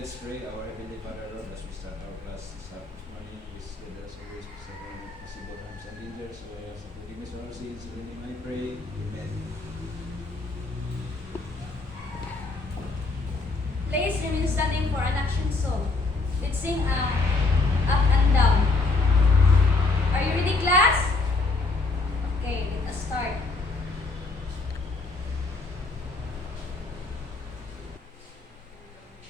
let's pray. Our Heavenly Father, Lord, as we start our class this morning, please with us always to seven possible harms and dangers. So I ask for forgiveness of our sins. In your name I pray. Amen. Please remain standing for an action song. Let's sing Up and Down. Are you ready, class? Okay, let us start.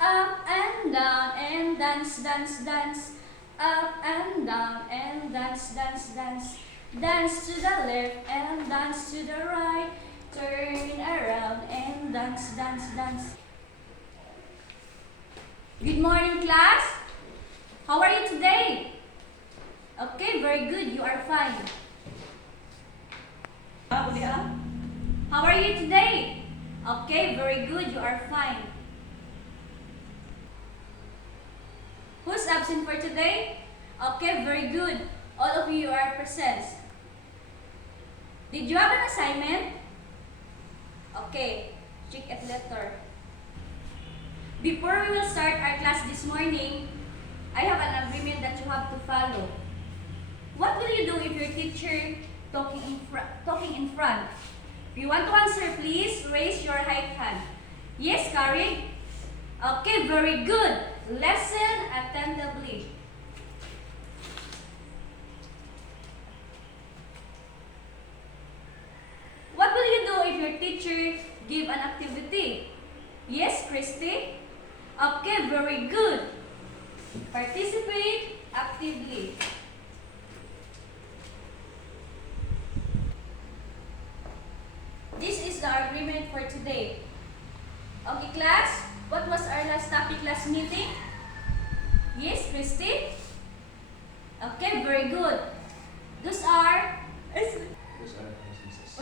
Up and down and dance, dance, dance. Up and down and dance, dance, dance. Dance to the left and dance to the right. Turn around and dance, dance, dance. Good morning, class. How are you today? Okay, very good. You are fine. How are you today? Okay, very good. You are fine. Who's absent for today? Okay, very good. All of you are present. Did you have an assignment? Okay, check it later. Before we will start our class this morning, I have an agreement that you have to follow. What will you do if your teacher talking in front? If you want to answer, please raise your right hand. Yes, Karen? Okay, very good. Listen attentively. What will you do if your teacher give an activity? Yes, Christy? Okay, very good. Participate actively. This is the agreement for today. Okay, class? What was our last topic last meeting? Yes, Christy? Okay, very good. Those are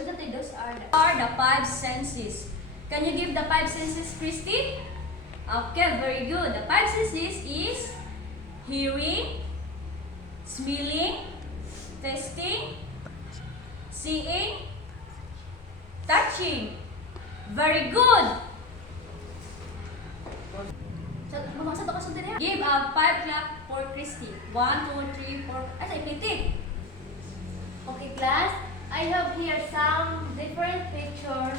the five senses. Can you give the five senses, Christy? Okay, very good. The five senses is hearing, smelling, tasting, seeing, touching. Very good. Give a 5 clap for Christy. 1, 2, 3, 4. Ay, ipitik. Okay, class. I have here some different pictures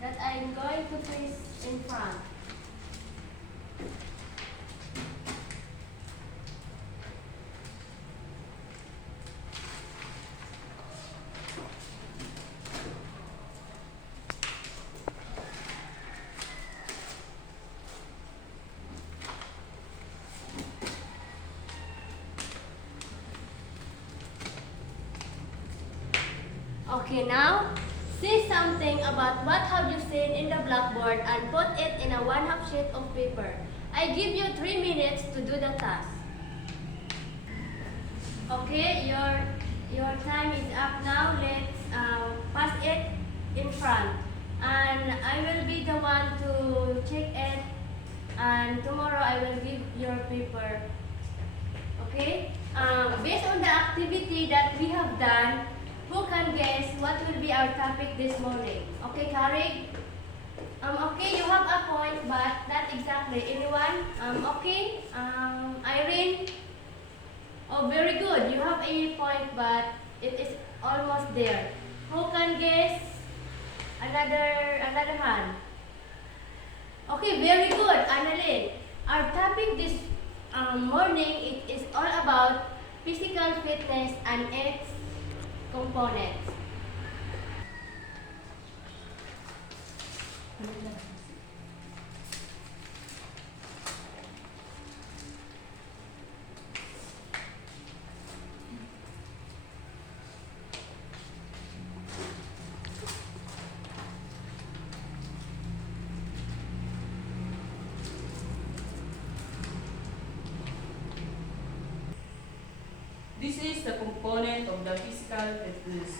that I'm going to place in front. Okay, now say something about what have you seen in the blackboard and put it in a 1/2 sheet of paper. I give you 3 minutes to do the task. Okay, your time is up now. Let's pass it in front. And I will be the one to check it. And tomorrow I will give your paper. Okay? Based on the activity that we have done, who can guess what will be our topic this morning? Okay, Karig? Okay, you have a point, but not exactly. Anyone? Okay. Irene? Oh, very good. You have a point, but it is almost there. Who can guess? Another hand. Okay, very good. Annalyn. Our topic this morning it is all about physical fitness and its components. This is the component of the physical fitness.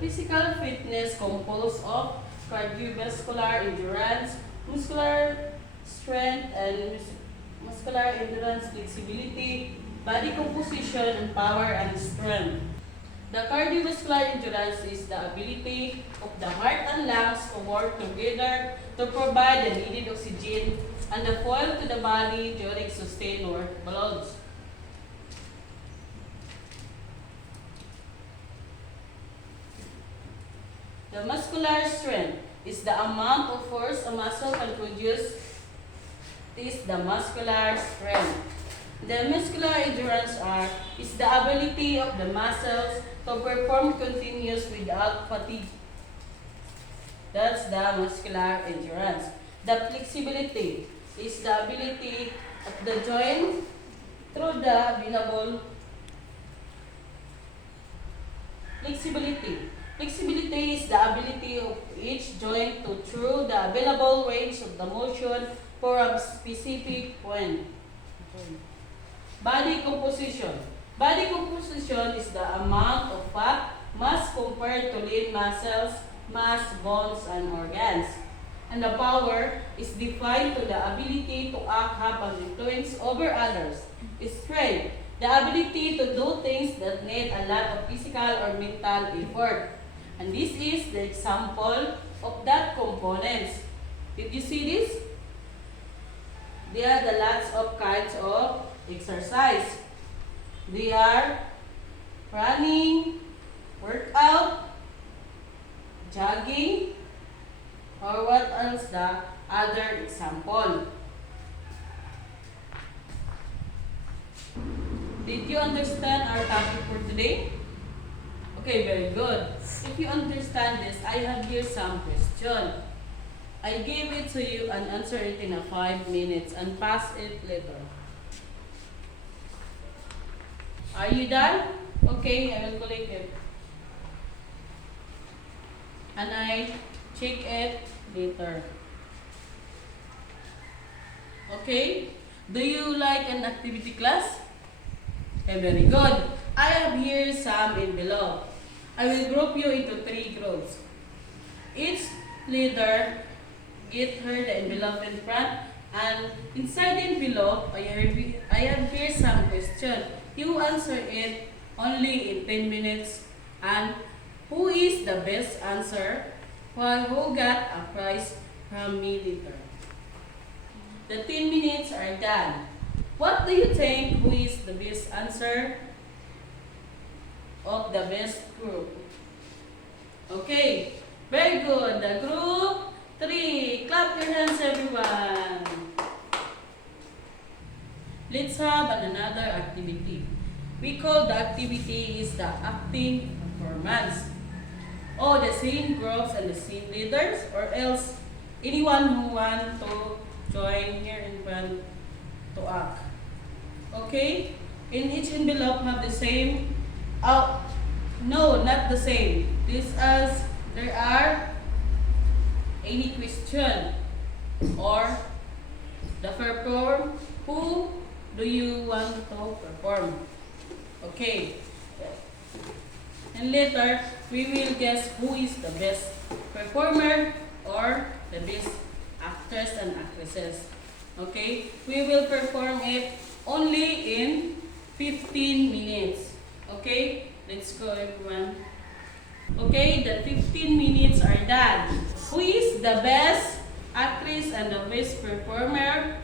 physical fitness composed of cardiovascular endurance, muscular strength, and muscular endurance, flexibility, body composition, and power and strength. The cardiovascular endurance is the ability of the heart and lungs to work together to provide the needed oxygen and the fuel to the body during sustained workloads. The muscular strength is the amount of force a muscle can produce. Is the muscular strength. The muscular endurance is the ability of the muscles to perform continuous without fatigue. That's the muscular endurance. The flexibility is the ability of the joint through the available flexibility. Flexibility is the ability of each joint to through the available range of the motion for a specific point. Body composition. Body composition is the amount of fat mass compared to lean muscles, mass, bones, and organs. And the power is defined to the ability to have an influence over others. Strength, the ability to do things that need a lot of physical or mental effort. And this is the example of that components. Did you see this? There are the lots of kinds of exercise. They are running, workout, jogging, or what else the other example. Did you understand our topic for today? Okay, very good. If you understand this, I have here some question. I gave it to you and answer it in 5 minutes and pass it later. Are you done? Okay, I will collect it. And I check it later. Okay? Do you like an activity class? Okay, very good. I have here some envelope. I will group you into 3 groups. Each leader get her the envelope in front, and inside the envelope, I have here some question. You answer it only in 10 minutes, and who is the best answer, while who got a prize from me later. The 10 minutes are done. What do you think who is the best answer of the best group? Okay, very good. The group 3. Clap your hands, everyone. Let's have another activity. We call the activity is the acting performance. Oh, the same groups and the same leaders, or else anyone who want to join here in front to act. Okay? In each envelope have the same. Oh, no, not the same. There are any question or the perform. Who do you want to perform? Okay. And later, we will guess who is the best performer or the best actors and actresses. Okay? We will perform it only in 15 minutes. Okay? Let's go, everyone. Okay, the 15 minutes are done. Who is the best actress and the best performer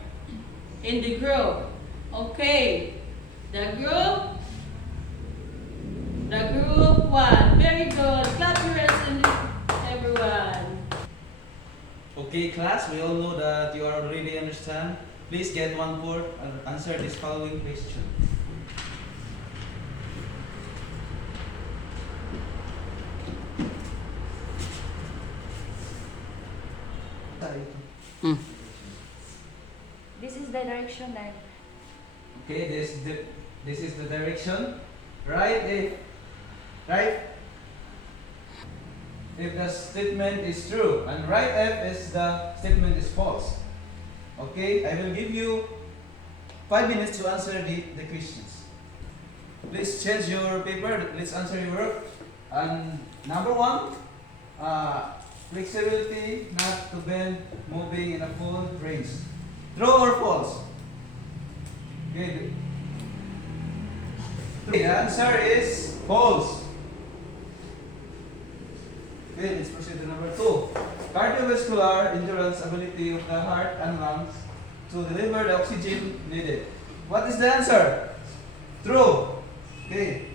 in the group? Okay, the group 1. Very good. Clap your hands, everyone. Okay, class, we all know that you already understand. Please get 1/4 and answer this following question. This is the direction that Okay, this is the direction. Right? If the statement is true, and right if is the statement is false. Okay, I will give you 5 minutes to answer the questions. Please change your paper. Let's answer your work. And number 1, flexibility, not to bend, moving in a full range. True or false? Okay. The answer is false. Okay, let's proceed to number 2. Cardiovascular endurance ability of the heart and lungs to deliver the oxygen needed. What is the answer? True. Okay.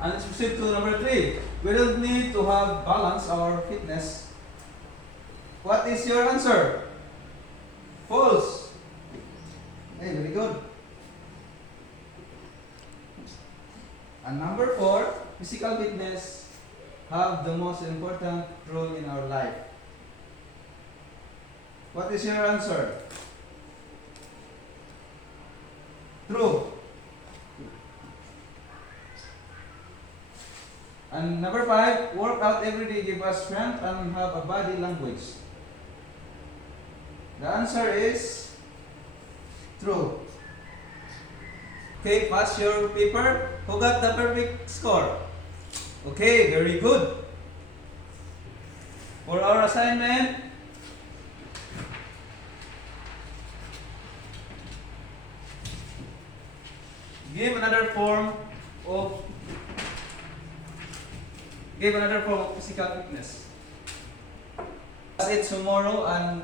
And let's proceed to number 3. We don't need to have balance or fitness. What is your answer? False. Okay, very good. And number 4, physical fitness have the most important role in our life. What is your answer? True. And number 5, work out every day give us strength and have a body language. The answer is true. Okay, pass your paper. Who got the perfect score? Okay, very good. For our assignment, give another form of physical fitness. That's it tomorrow, and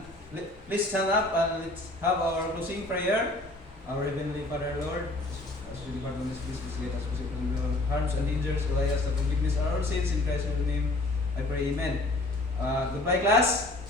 please stand up and let's have our closing prayer. Our Heavenly Father, Lord, as we depart from this place, please get us protect from the harms and dangers, allay us the forgiveness of our sins. In Christ's holy name, I pray, Amen. Goodbye, class.